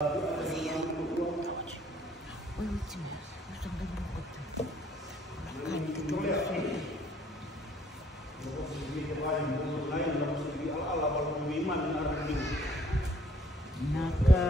Ой, ultima, gusto ng ganun ko ito. Kain dito na naka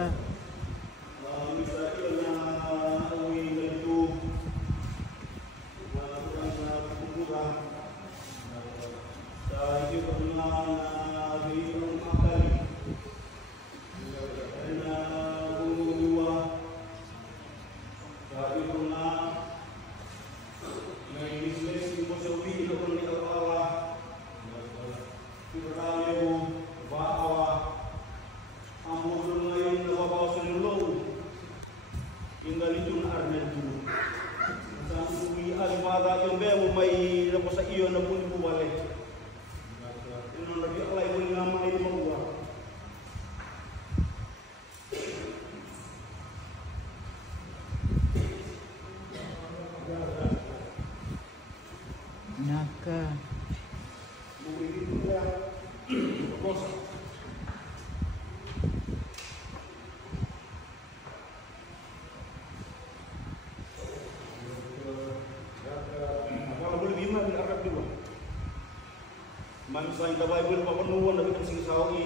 Sa Bible papanuan na bitang singsawi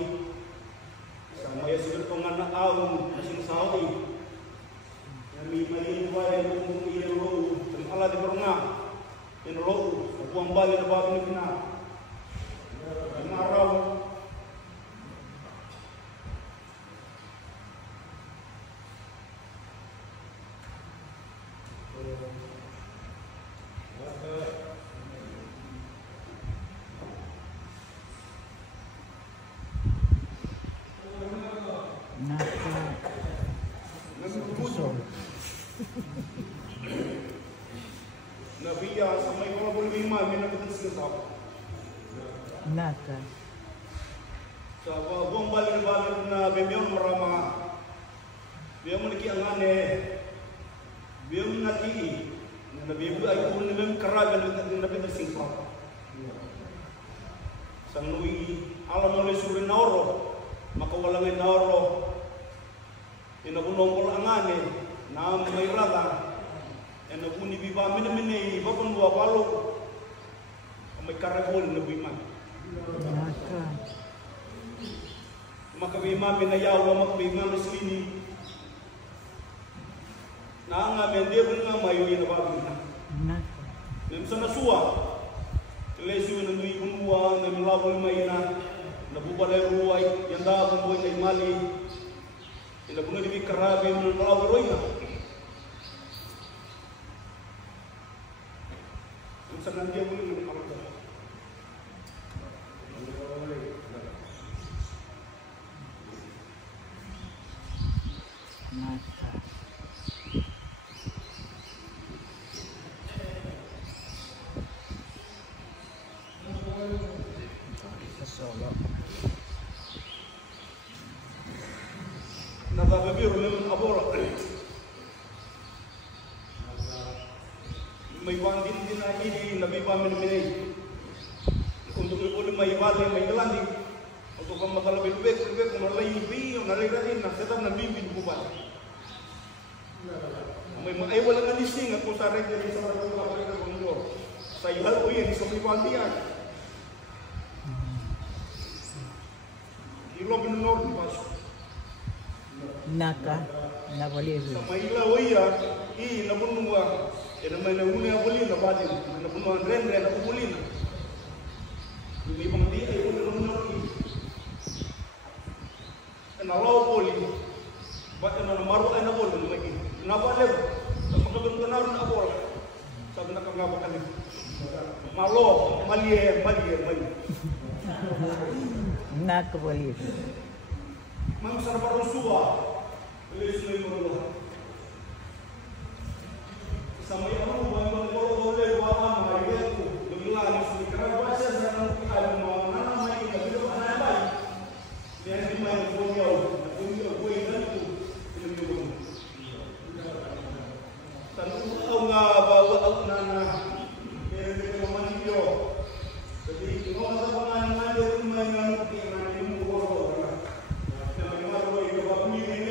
sa maya siguro kung nga naawang na singsawi may maliway kung iyan ang ala di barunga inro buang bali na babi ni pina ang araw Nabiya sa may mga bulwima, may nabitan sa naka sa buong balik na bimiyon marama biyong nakiangane biyong naki na nabibu ay kung nabim karagan na nabitan sa sa nui alam mo rin suri naoro makawalang naoro inabunong ko angane na may rada ena buni biba mene babon wa walo may karagol na biman makabima minayawa makabima mislini na nga mendebon nga mayo ina babin na sa nasuwa lesu na nui unwa na milabol mayina nabubalay ruway yanda bumboy na imali ila kuno di karabe na milabol ruway na sa nandiyan mo yung kapatid. Nagababiro naman abola. May wang din na ini nabi pa minay untuk ulit may wale may galandi untuk kang matalabit kung malay bi o nalirain na setan nabibin buban may mga walang alising at kung sa rin din sa mga kapatid ng mundo sa ihal o yan sa may wandian ilo binunor di ba naka nawali sa may ilaw yan nabununga ina may nahuli ang huli na batin, may napunuan ren na huli na. Yung ibang di ay huli ng naki. Nalaw huli, ba't na namaru ay nabol, nabalib, sa pagkabang na nabol, sabi na kangaba kanil. Malo, maliye. Nakawali. Mang sarap ang suwa, alis na yung maruha. Sampai orang buang boleh buat apa itu berlalu sekarang bahasa dalam alam mana mai tapi mana baik dia di mana punya gue itu ilmu tanpa tahu nggak bawa nana dari mana jadi kalau ada pengajian dia main ilmu ilmu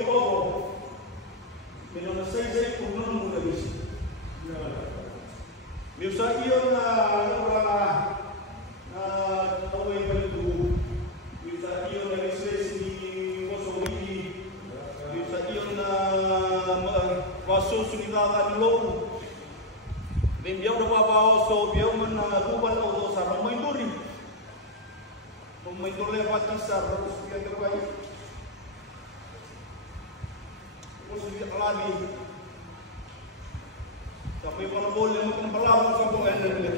Bimbiyaw na babaw so biyaw man na kubal o to sa ramay duri. Ramay duri pati sa harus biya terbaik. Kung sulit alani. Tapi kalau boleh makan pelawak sa buwan na nila.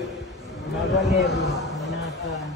Magaler, manaka.